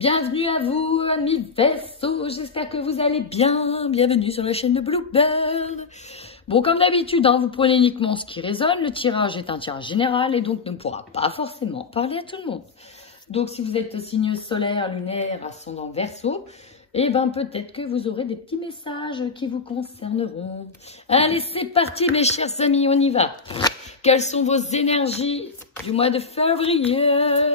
Bienvenue à vous, amis Verseau, j'espère que vous allez bien. Bienvenue sur la chaîne de Bluebird. Bon, comme d'habitude, vous prenez uniquement ce qui résonne. Le tirage est un tirage général et donc ne pourra pas forcément parler à tout le monde. Donc, si vous êtes signe solaire, lunaire, ascendant Verseau, eh ben peut-être que vous aurez des petits messages qui vous concerneront. Allez, c'est parti mes chers amis, on y va. Quelles sont vos énergies du mois de février?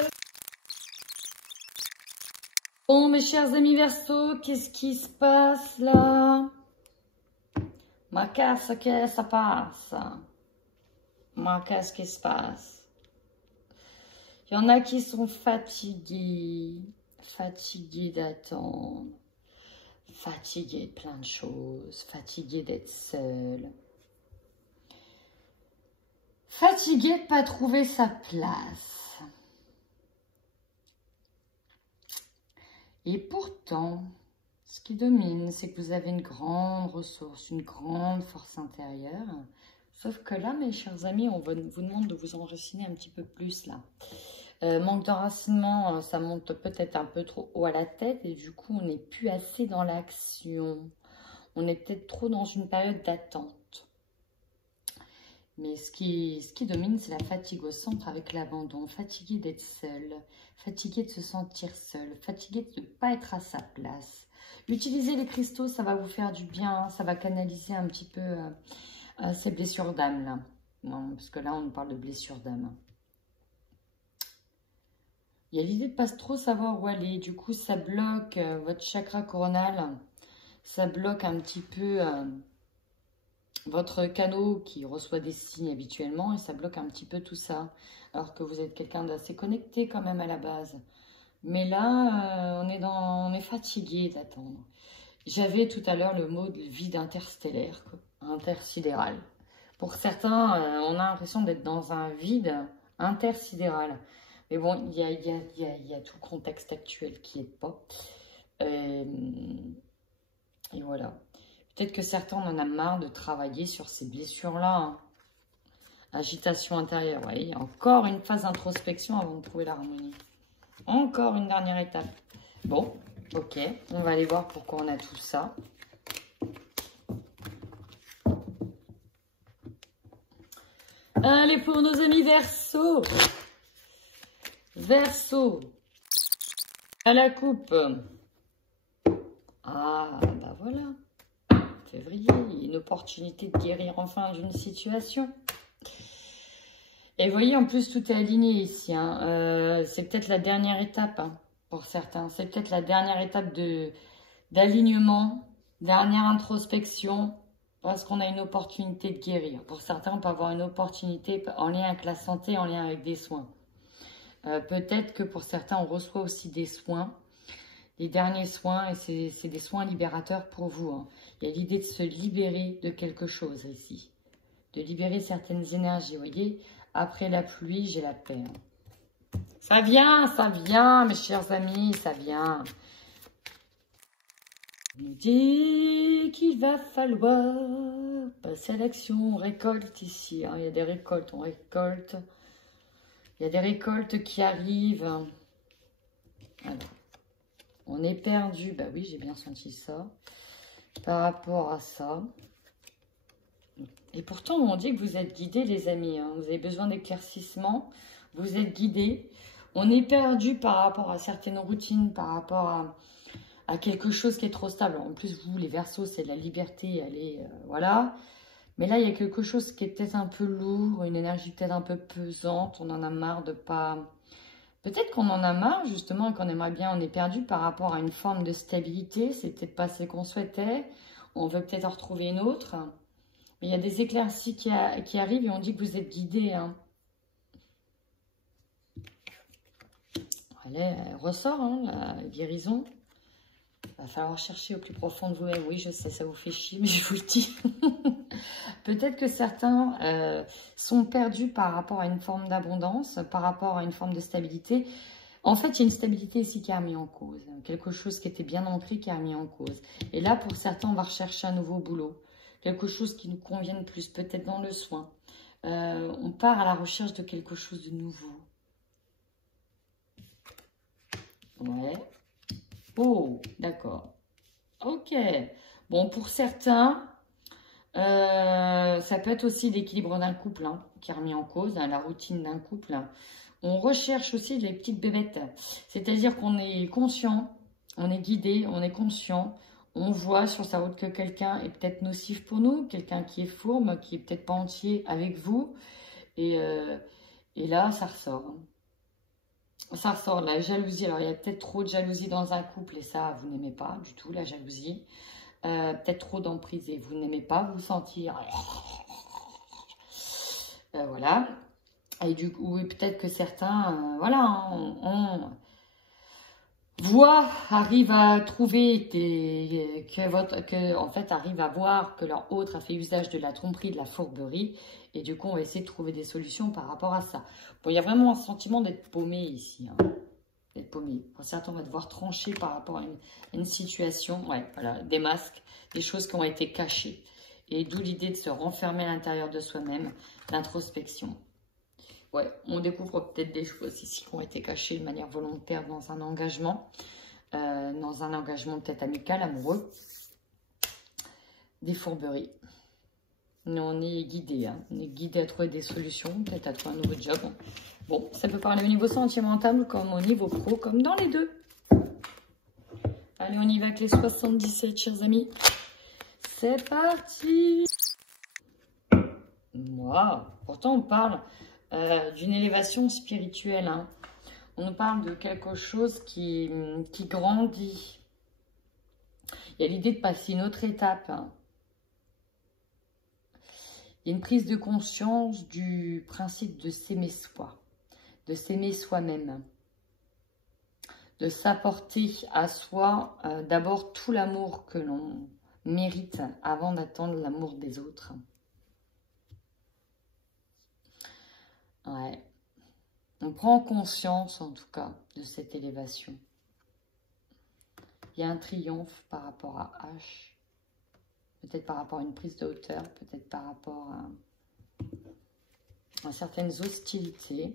Bon, mes chers amis Verseau, qu'est-ce qui se passe là? Ma qu'est-ce que ça passe? Ma qu'est-ce qui se passe? Il y en a qui sont fatigués d'attendre, fatigués de plein de choses, fatigués d'être seuls, fatigués de ne pas trouver sa place. Et pourtant, ce qui domine, c'est que vous avez une grande ressource, une grande force intérieure. Sauf que là, mes chers amis, on vous demande de vous enraciner un petit peu plus là. Manque d'enracinement, ça monte peut-être un peu trop haut à la tête et du coup, on n'est plus assez dans l'action. On est peut-être trop dans une période d'attente. Mais ce qui domine, c'est la fatigue au centre avec l'abandon. Fatigué d'être seul, fatigué de se sentir seul, fatigué de ne pas être à sa place. Utilisez les cristaux, ça va vous faire du bien, ça va canaliser un petit peu ces blessures d'âme là. Non, parce que là, on parle de blessures d'âme. Il y a l'idée de ne pas trop savoir où aller. Du coup, ça bloque votre chakra coronal. Ça bloque un petit peu votre canot qui reçoit des signes habituellement. Et ça bloque un petit peu tout ça. Alors que vous êtes quelqu'un d'assez connecté quand même à la base. Mais là, on est fatigué d'attendre. J'avais tout à l'heure le mot de vide interstellaire, quoi, intersidéral. Pour certains, on a l'impression d'être dans un vide intersidéral. Mais bon, il y a tout le contexte actuel qui est pas. Et voilà. Peut-être que certains en ont marre de travailler sur ces blessures-là. Hein. Agitation intérieure, vous voyez. Encore une phase d'introspection avant de trouver l'harmonie. Encore une dernière étape. Bon, ok. On va aller voir pourquoi on a tout ça. Allez, pour nos amis Verseau. Verseau. À la coupe. Ah, bah voilà. Février, une opportunité de guérir enfin d'une situation. Et vous voyez, en plus, tout est aligné ici. Hein. C'est peut-être la dernière étape hein, pour certains. C'est peut-être la dernière étape d'alignement, dernière introspection, parce qu'on a une opportunité de guérir. Pour certains, on peut avoir une opportunité en lien avec la santé, en lien avec des soins. Peut-être que pour certains, on reçoit aussi des soins, les derniers soins, et c'est des soins libérateurs pour vous. Hein. Il y a l'idée de se libérer de quelque chose ici, de libérer certaines énergies, vous voyez. Après la pluie, j'ai la paix. Hein. Ça vient, mes chers amis, ça vient. On nous dit qu'il va falloir passer à l'action, on récolte ici. Hein. Il y a des récoltes, on récolte. Il y a des récoltes qui arrivent. Alors, on est perdu. Bah oui, j'ai bien senti ça. Par rapport à ça. Et pourtant, on dit que vous êtes guidés, les amis. Hein. Vous avez besoin d'éclaircissement. Vous êtes guidés. On est perdu par rapport à certaines routines, par rapport à quelque chose qui est trop stable. En plus, vous, les Verseaux, c'est de la liberté. Allez, voilà. Mais là, il y a quelque chose qui est peut-être un peu lourd, une énergie peut-être un peu pesante. On en a marre de pas... Peut-être qu'on en a marre, justement, et qu'on aimerait bien, on est perdu par rapport à une forme de stabilité. C'est peut-être pas ce qu'on souhaitait. On veut peut-être en retrouver une autre. Mais il y a des éclaircies qui arrivent et on dit que vous êtes guidés. Hein. Allez, elle ressort, hein, la guérison. Il va falloir chercher au plus profond de vous-même. Oui, je sais, ça vous fait chier, mais je vous le dis. Peut-être que certains sont perdus par rapport à une forme d'abondance, par rapport à une forme de stabilité. En fait, il y a une stabilité ici qui a mis en cause. Quelque chose qui était bien ancré qui a mis en cause. Et là, pour certains, on va rechercher un nouveau boulot. Quelque chose qui nous convienne plus, peut-être dans le soin. On part à la recherche de quelque chose de nouveau. Ouais. Oh, d'accord. Ok. Bon, pour certains, ça peut être aussi l'équilibre d'un couple hein, qui est remis en cause, hein, la routine d'un couple. On recherche aussi les petites bébêtes. C'est-à-dire qu'on est conscient, on est guidé, on est conscient. On voit sur sa route que quelqu'un est peut-être nocif pour nous, quelqu'un qui est fourbe, qui est peut-être pas entier avec vous. Et là, ça ressort. Ça ressort, la jalousie. Alors, il y a peut-être trop de jalousie dans un couple et ça, vous n'aimez pas du tout, la jalousie. Peut-être trop d'emprise et vous n'aimez pas vous sentir. Voilà. Et du coup, peut-être que certains, voilà, arrivent à trouver en fait, arrivent à voir que leur autre a fait usage de la tromperie, de la fourberie. Et du coup, on va essayer de trouver des solutions par rapport à ça. Bon, il y a vraiment un sentiment d'être paumé ici. Hein. D'être paumé. Pour certains, on va devoir trancher par rapport à une situation. Ouais, voilà, des masques, des choses qui ont été cachées. Et d'où l'idée de se renfermer à l'intérieur de soi-même, l'introspection. Ouais, on découvre peut-être des choses ici qui ont été cachées de manière volontaire dans un engagement peut-être amical, amoureux. Des fourberies. Mais on est guidé, hein. On est guidé à trouver des solutions, peut-être à trouver un nouveau job. Bon, ça peut parler au niveau sentimental comme au niveau pro, comme dans les deux. Allez, on y va avec les 77, chers amis. C'est parti. Wow. Pourtant, on parle d'une élévation spirituelle. Hein. On nous parle de quelque chose qui grandit. Il y a l'idée de passer une autre étape. Hein. Il y a une prise de conscience du principe de s'aimer soi, de s'aimer soi-même, de s'apporter à soi d'abord tout l'amour que l'on mérite avant d'attendre l'amour des autres. Ouais. On prend conscience en tout cas de cette élévation. Il y a un triomphe par rapport à H. Peut-être par rapport à une prise de hauteur, peut-être par rapport à certaines hostilités.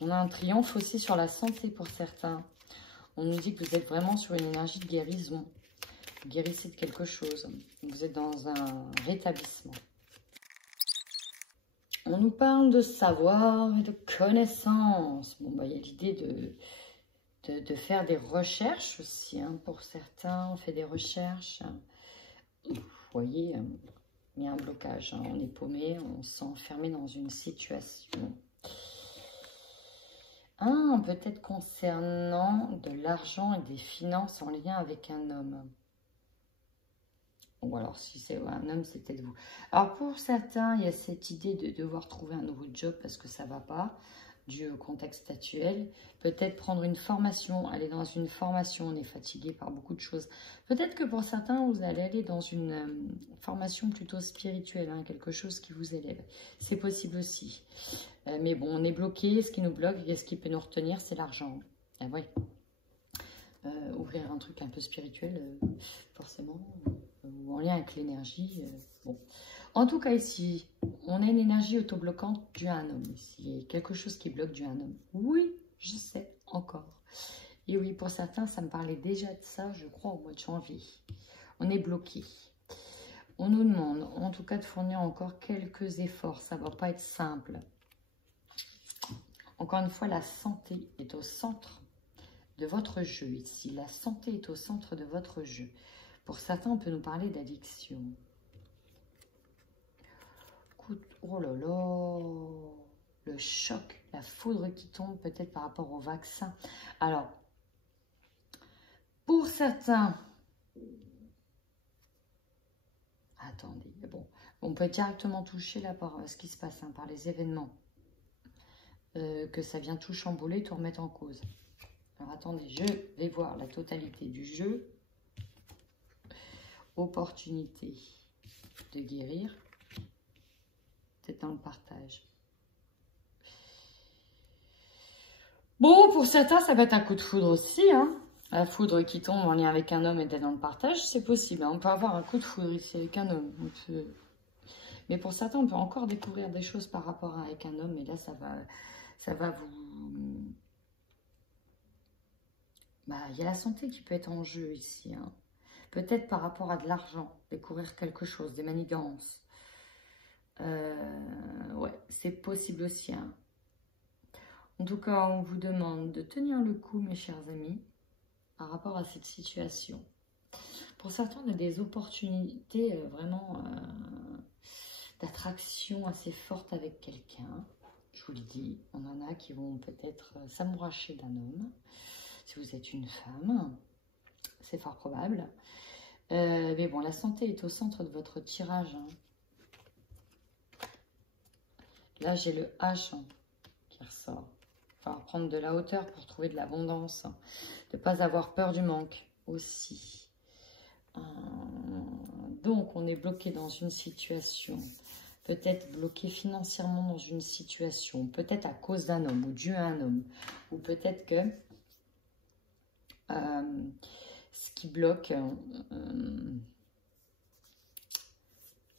On a un triomphe aussi sur la santé pour certains. On nous dit que vous êtes vraiment sur une énergie de guérison. Vous guérissez de quelque chose. Vous êtes dans un rétablissement. On nous parle de savoir et de connaissance. Bon, bah, il y a l'idée de faire des recherches aussi. Hein. Pour certains, on fait des recherches. Vous voyez, il y a un blocage. Hein. On est paumé, on se sent enfermé dans une situation. Peut-être concernant de l'argent et des finances en lien avec un homme. Ou alors, si c'est un homme, c'est peut-être vous. Alors, pour certains, il y a cette idée de devoir trouver un nouveau job parce que ça ne va pas, dû au contexte actuel. Peut-être prendre une formation, aller dans une formation, on est fatigué par beaucoup de choses. Peut-être que pour certains, vous allez aller dans une formation plutôt spirituelle, hein, quelque chose qui vous élève. C'est possible aussi. Mais bon, on est bloqué, ce qui nous bloque, et ce qui peut nous retenir, c'est l'argent. Ah ouais. Ouvrir un truc un peu spirituel, forcément, ou en lien avec l'énergie. Bon. En tout cas, ici, on a une énergie autobloquante due à un homme. Ici, il y a quelque chose qui bloque dû à un homme. Oui, je sais, encore. Et oui, pour certains, ça me parlait déjà de ça, je crois, au mois de janvier. On est bloqué. On nous demande, en tout cas, de fournir encore quelques efforts. Ça ne va pas être simple. Encore une fois, la santé est au centre de votre jeu ici. La santé est au centre de votre jeu. Pour certains, on peut nous parler d'addiction. Oh là là, le choc, la foudre qui tombe peut-être par rapport au vaccin. Alors, pour certains, attendez, bon, on peut directement toucher là par ce qui se passe, hein, par les événements, que ça vient tout chambouler, tout remettre en cause. Alors attendez, je vais voir la totalité du jeu. Opportunité de guérir. C'est dans le partage. Bon, pour certains, ça va être un coup de foudre aussi. Hein. La foudre qui tombe en lien avec un homme et d'être dans le partage, c'est possible. Hein. On peut avoir un coup de foudre ici avec un homme. Mais pour certains, on peut encore découvrir des choses par rapport à avec un homme. Et là, ça va bah, y a la santé qui peut être en jeu ici. Hein. Peut-être par rapport à de l'argent, découvrir quelque chose, des manigances. Ouais, c'est possible aussi. Hein. En tout cas, on vous demande de tenir le coup, mes chers amis, par rapport à cette situation. Pour certains, on a des opportunités vraiment d'attraction assez fortes avec quelqu'un. Je vous le dis, on en a qui vont peut-être s'amouracher d'un homme. Si vous êtes une femme, c'est fort probable. Mais bon, la santé est au centre de votre tirage. Hein. Là, j'ai le H hein, qui ressort. Il va falloir prendre de la hauteur pour trouver de l'abondance. De ne pas avoir peur du manque aussi. Donc, on est bloqué dans une situation. Peut-être bloqué financièrement dans une situation. Peut-être à cause d'un homme ou dû à un homme. Ou peut-être que ce qui bloque...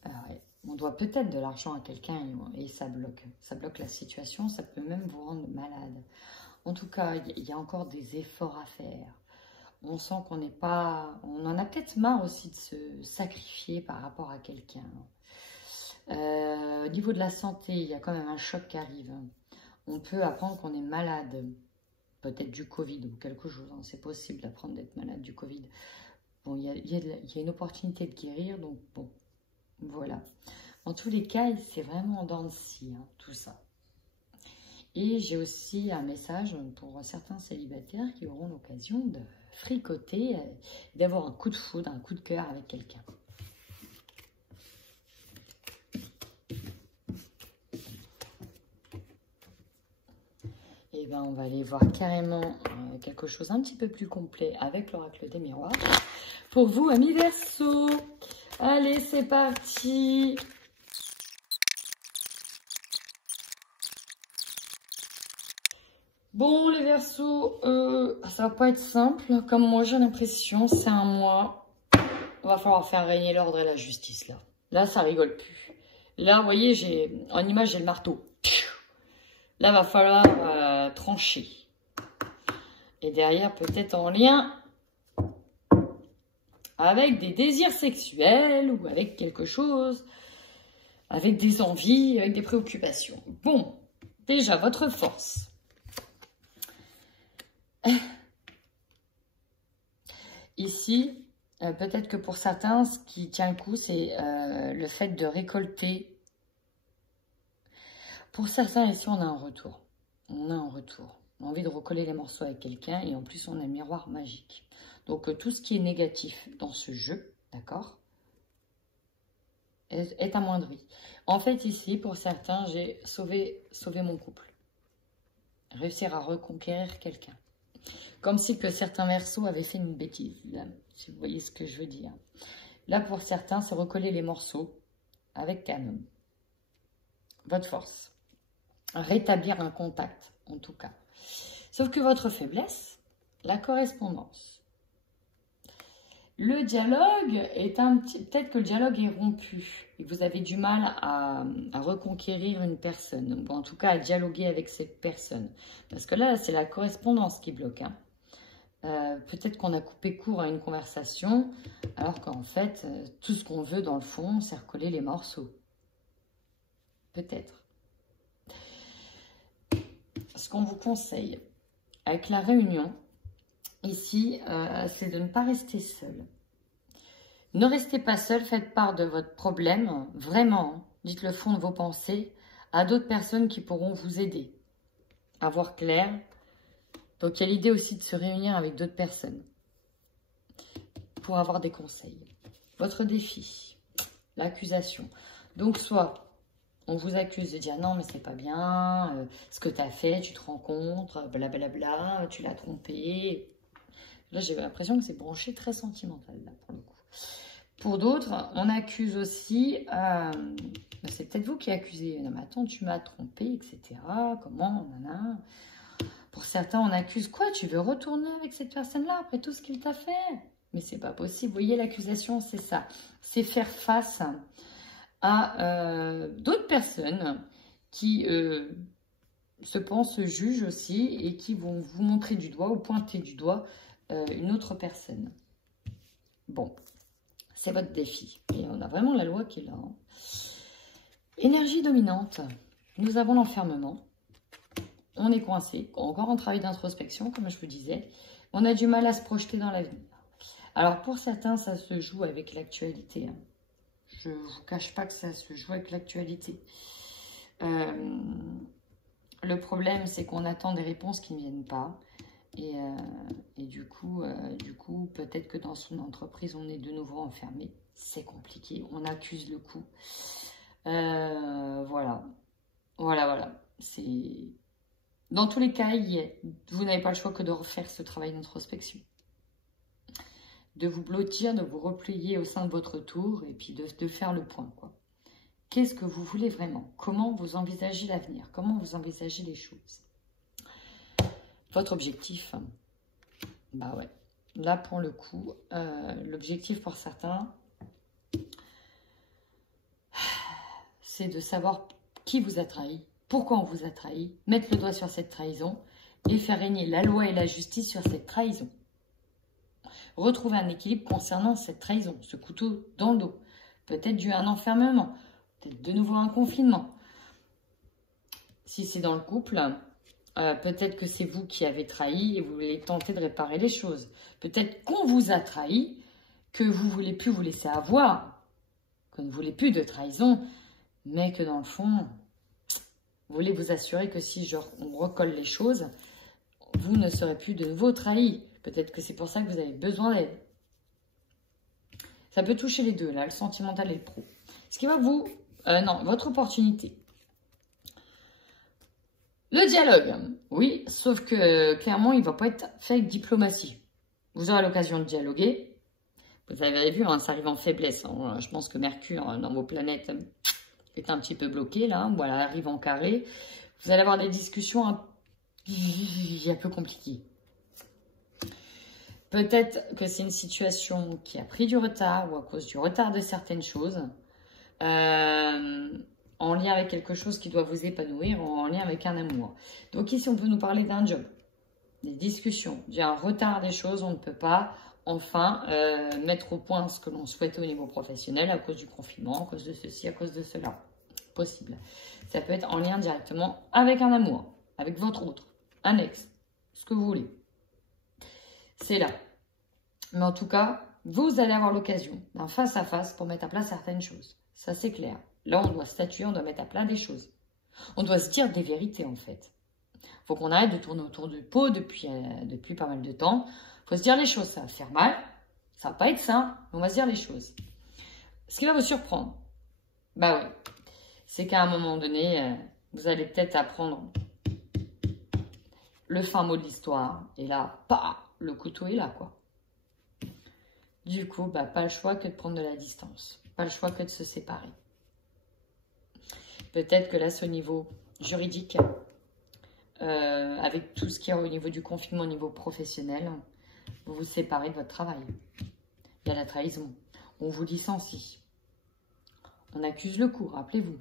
ouais. On doit peut-être de l'argent à quelqu'un et ça bloque. Ça bloque la situation, ça peut même vous rendre malade. En tout cas, il y a encore des efforts à faire. On sent qu'on n'est pas... On en a peut-être marre aussi de se sacrifier par rapport à quelqu'un. Au niveau de la santé, il y a quand même un choc qui arrive. On peut apprendre qu'on est malade. Peut-être du Covid ou quelque chose. Hein. C'est possible d'apprendre d'être malade du Covid. Bon, il y a une opportunité de guérir, donc bon. Voilà. En tous les cas, c'est vraiment en dents de scie, hein, tout ça. Et j'ai aussi un message pour certains célibataires qui auront l'occasion de fricoter, d'avoir un coup de foudre, un coup de cœur avec quelqu'un. Et bien, on va aller voir carrément quelque chose un petit peu plus complet avec l'oracle des miroirs. Pour vous, amis Verseaux. Allez, c'est parti. Bon, les Verseaux, ça va pas être simple. Comme moi, j'ai l'impression, c'est un mois. Il va falloir faire régner l'ordre et la justice, là. Là, ça rigole plus. Là, vous voyez, en image, j'ai le marteau. Là, va falloir trancher. Et derrière, peut-être en lien avec des désirs sexuels ou avec quelque chose, avec des envies, avec des préoccupations. Bon, déjà, votre force. Ici, peut-être que pour certains, ce qui tient le coup, c'est le fait de récolter. Pour certains, ici, on a un retour. On a un retour. On a envie de recoller les morceaux avec quelqu'un et en plus, on a un miroir magique. Donc, tout ce qui est négatif dans ce jeu, d'accord, est amoindri. En fait, ici, pour certains, j'ai sauvé mon couple. Réussir à reconquérir quelqu'un. Comme si que certains Verseaux avaient fait une bêtise, là, si vous voyez ce que je veux dire. Là, pour certains, c'est recoller les morceaux avec un homme. Votre force. Rétablir un contact, en tout cas. Sauf que votre faiblesse, la correspondance. Le dialogue est peut-être que le dialogue est rompu et que vous avez du mal à reconquérir une personne, ou en tout cas à dialoguer avec cette personne. Parce que là, c'est la correspondance qui bloque. Hein. Peut-être qu'on a coupé court à une conversation, alors qu'en fait, tout ce qu'on veut dans le fond, c'est recoller les morceaux. Peut-être. Ce qu'on vous conseille avec la réunion, ici, c'est de ne pas rester seul. Ne restez pas seul, faites part de votre problème, vraiment, dites le fond de vos pensées à d'autres personnes qui pourront vous aider à voir clair. Donc, il y a l'idée aussi de se réunir avec d'autres personnes pour avoir des conseils. Votre défi, l'accusation. Donc, soit on vous accuse de dire non, mais c'est pas bien, ce que tu as fait, tu te rends compte, blablabla, tu l'as trompé. Là, j'ai l'impression que c'est branché très sentimental, là, pour le coup. Pour d'autres, on accuse aussi, c'est peut-être vous qui accusez, non mais attends, tu m'as trompé, etc. Comment, nana. Pour certains, on accuse quoi? Tu veux retourner avec cette personne-là après tout ce qu'il t'a fait? Mais c'est pas possible. Vous voyez, l'accusation, c'est ça. C'est faire face à d'autres personnes qui se pensent juges aussi et qui vont vous montrer du doigt ou pointer du doigt une autre personne. Bon, c'est votre défi. Et on a vraiment la loi qui est là. Hein. Énergie dominante. Nous avons l'enfermement. On est coincé. Encore un travail d'introspection, comme je vous disais. On a du mal à se projeter dans l'avenir. Alors, pour certains, ça se joue avec l'actualité. Hein. Je ne vous cache pas que ça se joue avec l'actualité. Le problème, c'est qu'on attend des réponses qui ne viennent pas. Et du coup, peut-être que dans son entreprise, on est de nouveau enfermé. C'est compliqué. On accuse le coup. Voilà. Dans tous les cas, vous n'avez pas le choix que de refaire ce travail d'introspection. De vous blottir, de vous replier au sein de votre tour et puis de faire le point, quoi. Qu'est-ce que vous voulez vraiment? Comment vous envisagez l'avenir? Comment vous envisagez les choses? Votre objectif, bah ouais. Là, pour le coup, l'objectif pour certains, c'est de savoir qui vous a trahi, pourquoi on vous a trahi, mettre le doigt sur cette trahison et faire régner la loi et la justice sur cette trahison. Retrouver un équilibre concernant cette trahison, ce couteau dans le dos. Peut-être dû à un enfermement, peut-être de nouveau un confinement. Si c'est dans le couple, peut-être que c'est vous qui avez trahi et vous voulez tenter de réparer les choses. Peut-être qu'on vous a trahi, que vous ne voulez plus vous laisser avoir, que vous ne voulez plus de trahison, mais que dans le fond, vous voulez vous assurer que si on recolle les choses, vous ne serez plus de nouveau trahi. Peut-être que c'est pour ça que vous avez besoin d'aide. Ça peut toucher les deux, là, le sentimental et le pro. Ce qui va vous... non, votre opportunité. Le dialogue, oui, sauf que clairement, il ne va pas être fait avec diplomatie. Vous aurez l'occasion de dialoguer. Vous avez vu, hein, ça arrive en faiblesse. Hein. Je pense que Mercure, dans vos planètes, est un petit peu bloqué, là. Voilà, arrive en carré. Vous allez avoir des discussions un peu compliquées. Peut-être que c'est une situation qui a pris du retard ou à cause du retard de certaines choses, en lien avec quelque chose qui doit vous épanouir ou en lien avec un amour. Donc ici, on peut nous parler d'un job, des discussions. Il y a un retard des choses, on ne peut pas enfin mettre au point ce que l'on souhaitait au niveau professionnel à cause du confinement, à cause de ceci, à cause de cela. Possible. Ça peut être en lien directement avec un amour, avec votre autre, un ex, ce que vous voulez. C'est là. Mais en tout cas, vous allez avoir l'occasion d'un face-à-face pour mettre à plat certaines choses. Ça, c'est clair. Là, on doit statuer, on doit mettre à plat des choses. On doit se dire des vérités, en fait. Il faut qu'on arrête de tourner autour du pot depuis pas mal de temps. Il faut se dire les choses. Ça va faire mal. Ça va pas être simple, mais on va se dire les choses. Ce qui va vous surprendre, bah oui, c'est qu'à un moment donné, vous allez peut-être apprendre le fin mot de l'histoire. Et là, le couteau est là, quoi. Du coup, bah, pas le choix que de prendre de la distance. Pas le choix que de se séparer. Peut-être que là, c'est au niveau juridique, avec tout ce qu'il y a au niveau du confinement, au niveau professionnel, vous vous séparez de votre travail. Il y a la trahison. On vous licencie. On accuse le coup, rappelez-vous.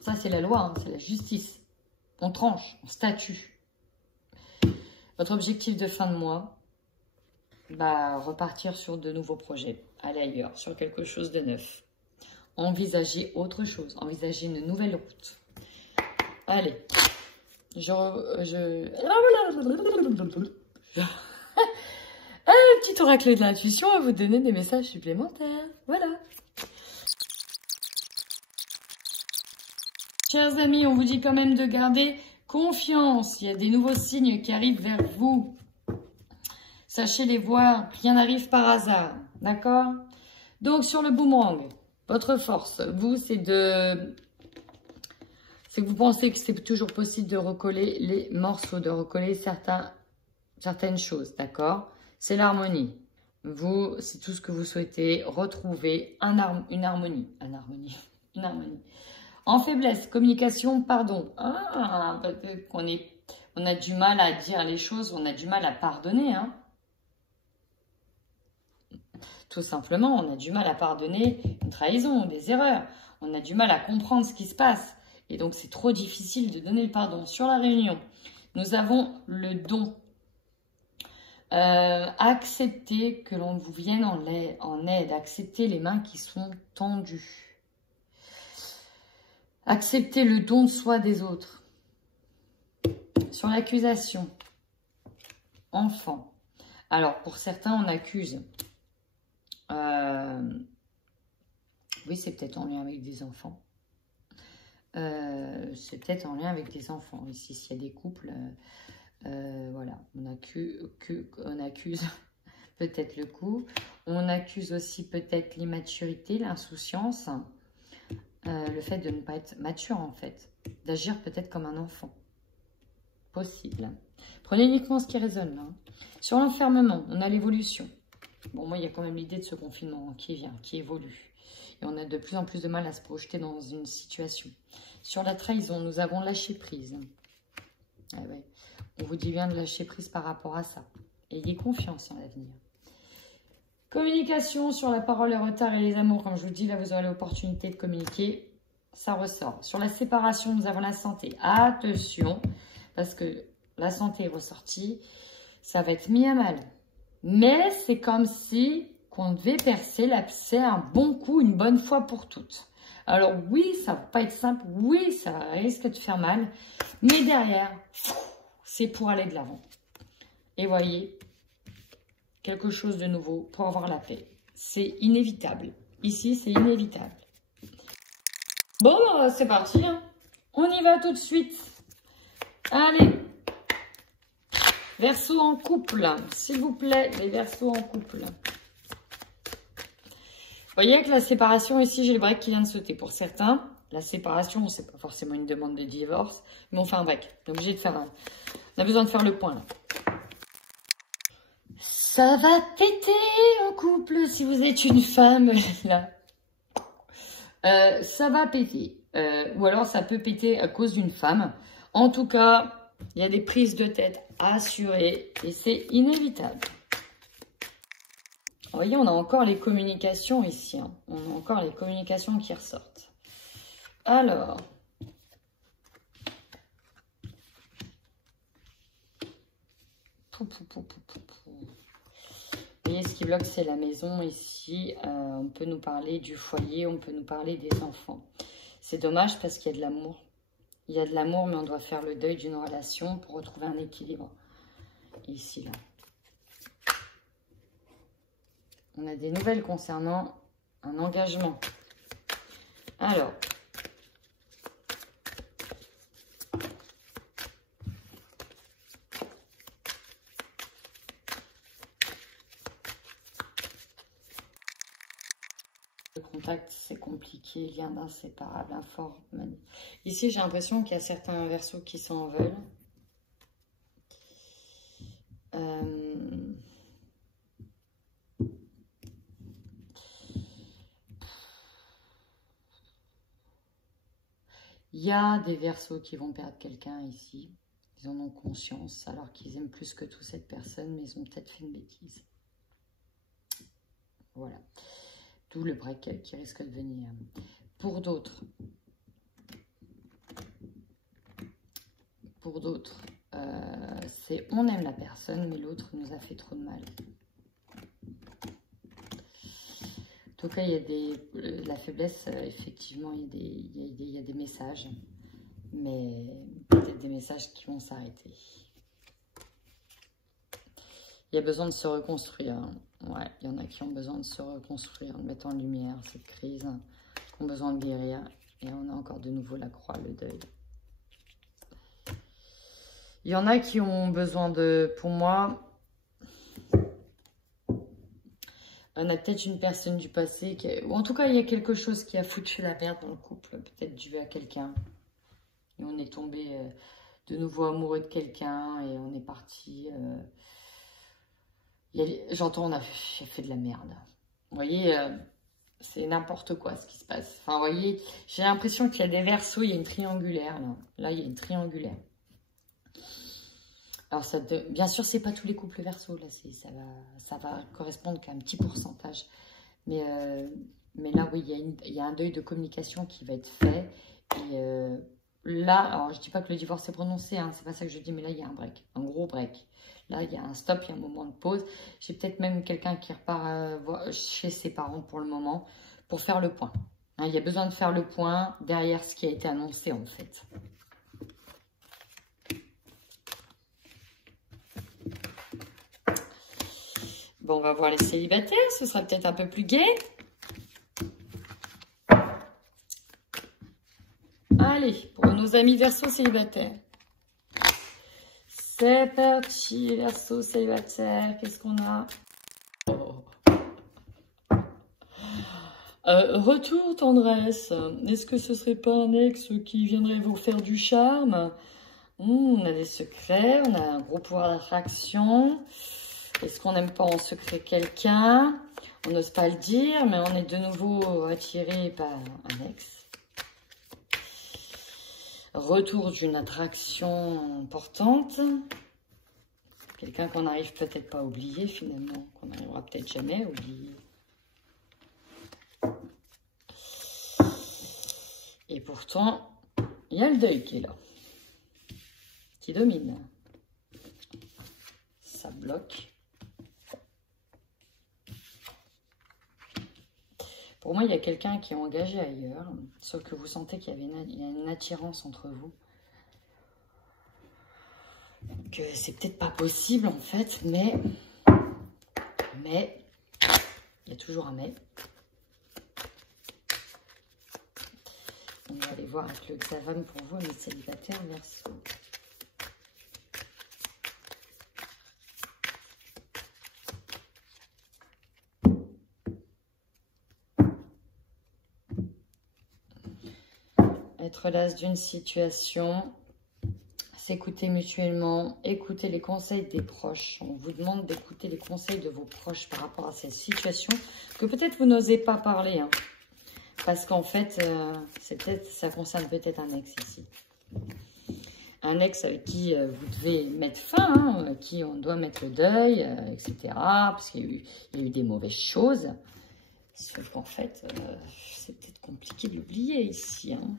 Ça, c'est la loi, hein, c'est la justice. On tranche, on statue. Votre objectif de fin de mois, bah, repartir sur de nouveaux projets, aller ailleurs, sur quelque chose de neuf. Envisager autre chose, envisager une nouvelle route. Allez, un petit oracle de l'intuition à vous donner des messages supplémentaires. Voilà. Chers amis, on vous dit quand même de garder confiance. Il y a des nouveaux signes qui arrivent vers vous. Sachez les voir, rien n'arrive par hasard. D'accord? Donc, sur le boomerang, votre force, vous, c'est que vous pensez que c'est toujours possible de recoller les morceaux, de recoller certaines choses. D'accord? C'est l'harmonie. Vous, c'est tout ce que vous souhaitez retrouver, une harmonie. Une harmonie. En faiblesse, communication, pardon. Ah, peut-être on a du mal à dire les choses, on a du mal à pardonner. Hein. Tout simplement, on a du mal à pardonner une trahison, des erreurs. On a du mal à comprendre ce qui se passe. Et donc, c'est trop difficile de donner le pardon. Sur la réunion, nous avons le don Acceptez que l'on vous vienne en aide. Acceptez les mains qui sont tendues. Acceptez le don de soi des autres. Sur l'accusation. Enfant. Alors, pour certains, on accuse. Oui, c'est peut-être en lien avec des enfants. C'est peut-être en lien avec des enfants. Ici, s'il y a des couples, voilà, on accuse peut-être le coup. On accuse aussi peut-être l'immaturité, l'insouciance, le fait de ne pas être mature en fait, d'agir peut-être comme un enfant. Possible. Prenez uniquement ce qui résonne là. Sur l'enfermement, on a l'évolution. Bon, moi, il y a quand même l'idée de ce confinement qui vient, qui évolue. Et on a de plus en plus de mal à se projeter dans une situation. Sur la trahison, nous avons lâché prise. Ah ouais. On vous dit bien de lâcher prise par rapport à ça. Ayez confiance en l'avenir. Communication sur la parole, les retards et les amours. Comme je vous dis, là, vous aurez l'opportunité de communiquer. Ça ressort. Sur la séparation, nous avons la santé. Attention, parce que la santé est ressortie. Ça va être mis à mal. Mais c'est comme si qu'on devait percer l'abcès un bon coup, une bonne fois pour toutes. Alors oui, ça va pas être simple. Oui, ça risque de faire mal. Mais derrière, c'est pour aller de l'avant. Et voyez, quelque chose de nouveau pour avoir la paix. C'est inévitable. Ici, c'est inévitable. Bon, c'est parti. Hein. On y va tout de suite. Allez. Verseau en couple, s'il vous plaît, les verseaux en couple. Vous voyez que la séparation, ici, j'ai le break qui vient de sauter. Pour certains, la séparation, c'est pas forcément une demande de divorce, mais on fait un break. On est obligé de faire un... On a besoin de faire le point, là. Ça va péter en couple si vous êtes une femme, là. Ça va péter. Ou alors, ça peut péter à cause d'une femme. En tout cas... Il y a des prises de tête assurées et c'est inévitable. Vous voyez, on a encore les communications ici. Hein. On a encore les communications qui ressortent. Alors. Vous voyez, ce qui bloque, c'est la maison ici. On peut nous parler du foyer, on peut nous parler des enfants. C'est dommage parce qu'il y a de l'amour. Il y a de l'amour, mais on doit faire le deuil d'une relation pour retrouver un équilibre. Ici, là. On a des nouvelles concernant un engagement. Alors. Le contact, c'est compliqué, lien d'inséparable, un fort. Ici, j'ai l'impression qu'il y a certains verseaux qui s'en veulent. Il y a des verseaux qui vont perdre quelqu'un ici. Ils en ont conscience, alors qu'ils aiment plus que tout cette personne, mais ils ont peut-être fait une bêtise. Voilà. D'où le break qui risque de venir. Pour d'autres, c'est on aime la personne, mais l'autre nous a fait trop de mal. En tout cas, il y a la faiblesse, effectivement, il y a des messages, mais peut-être des messages qui vont s'arrêter. Il y a besoin de se reconstruire. Ouais, il y en a qui ont besoin de se reconstruire, de mettre en lumière cette crise, qui ont besoin de guérir. Et on a encore de nouveau la croix, le deuil. Il y en a qui ont besoin de, pour moi, on a peut-être une personne du passé, ou en tout cas, il y a quelque chose qui a foutu la merde dans le couple, peut-être dû à quelqu'un. Et on est tombé de nouveau amoureux de quelqu'un et on est parti... J'entends, j'ai fait de la merde. Vous voyez, c'est n'importe quoi ce qui se passe. Enfin, vous voyez, j'ai l'impression qu'il y a des verseaux, il y a une triangulaire. Là, il y a une triangulaire. Alors, bien sûr, c'est pas tous les couples verseaux. Là, ça va correspondre qu'à un petit pourcentage. Mais là, oui, il y a un deuil de communication qui va être fait. Et là, alors, je dis pas que le divorce est prononcé, hein, c'est pas ça que je dis, mais là, il y a un break, un gros break. Là, il y a un stop, il y a un moment de pause. J'ai peut-être même quelqu'un qui repart chez ses parents pour le moment, pour faire le point. Hein, il y a besoin de faire le point derrière ce qui a été annoncé, en fait. Bon, on va voir les célibataires, ce sera peut-être un peu plus gai. Allez, pour nos amis Verseau célibataires. C'est parti, Verseau célibataire. Qu'est-ce qu'on a? Retour tendresse. Est-ce que ce serait pas un ex qui viendrait vous faire du charme? On a des secrets, on a un gros pouvoir d'attraction. Est-ce qu'on n'aime pas en secret quelqu'un? On n'ose pas le dire, mais on est de nouveau attiré par un ex. Retour d'une attraction importante. Quelqu'un qu'on n'arrive peut-être pas à oublier finalement, qu'on n'arrivera peut-être jamais à oublier. Et pourtant, il y a le deuil qui est là, qui domine. Ça bloque. Pour moi, il y a quelqu'un qui est engagé ailleurs, sauf que vous sentez qu'il y a une attirance entre vous. Que c'est peut-être pas possible en fait, mais il y a toujours un mais. On va aller voir avec le hexagone pour vous, les célibataires Verseau. Être l'as d'une situation, s'écouter mutuellement, écouter les conseils des proches. On vous demande d'écouter les conseils de vos proches par rapport à cette situation que peut-être vous n'osez pas parler. Hein, parce qu'en fait, ça concerne peut-être un ex ici. Un ex avec qui vous devez mettre fin, hein, avec qui on doit mettre le deuil, etc. Parce qu'il y a eu des mauvaises choses. Sauf qu'en fait, c'est peut-être compliqué de l'oublier ici. Hein.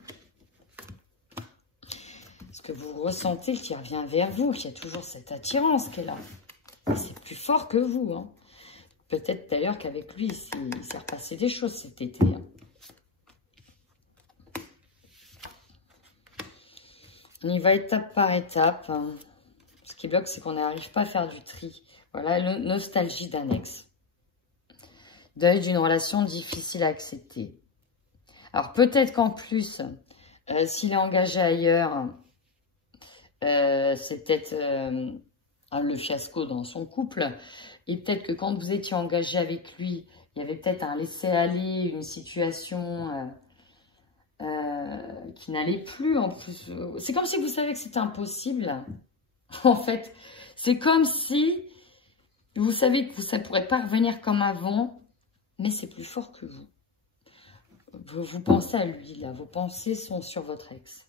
Parce que vous ressentez qu'il revient vers vous, qu'il y a toujours cette attirance qui est là. C'est plus fort que vous. Hein. Peut-être d'ailleurs qu'avec lui, il s'est repassé des choses cet été. Hein. On y va étape par étape. Hein. Ce qui bloque, c'est qu'on n'arrive pas à faire du tri. Voilà, nostalgie d'un ex. Deuil d'une relation difficile à accepter. Alors peut-être qu'en plus, s'il est engagé ailleurs, c'est peut-être le fiasco dans son couple. Et peut-être que quand vous étiez engagé avec lui, il y avait peut-être un laisser-aller, une situation qui n'allait plus en plus. C'est comme si vous saviez que c'était impossible. En fait, c'est comme si vous savez que ça ne pourrait pas revenir comme avant, mais c'est plus fort que vous. Vous pensez à lui, là. Vos pensées sont sur votre ex.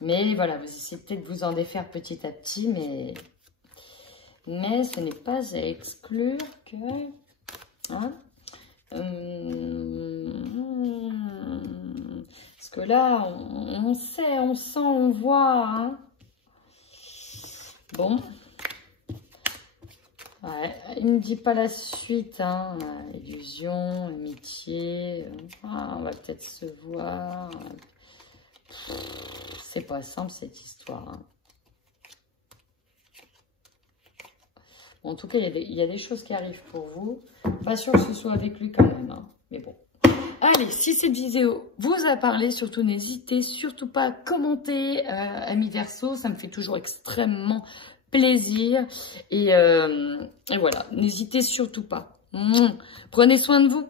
Mais voilà, vous essayez peut-être de vous en défaire petit à petit, mais ce n'est pas à exclure que... Hein, parce que là, on sait, on sent, on voit. Hein. Bon. Ouais, il ne me dit pas la suite. Hein. Illusion, amitié. On va peut-être se voir. C'est pas simple cette histoire. Hein. En tout cas, il y a des choses qui arrivent pour vous. Pas sûr que ce soit avec lui quand même. Hein. Mais bon. Allez, si cette vidéo vous a parlé, surtout n'hésitez surtout pas à commenter, amis Verseau. Ça me fait toujours extrêmement plaisir. Et voilà, n'hésitez surtout pas. Prenez soin de vous.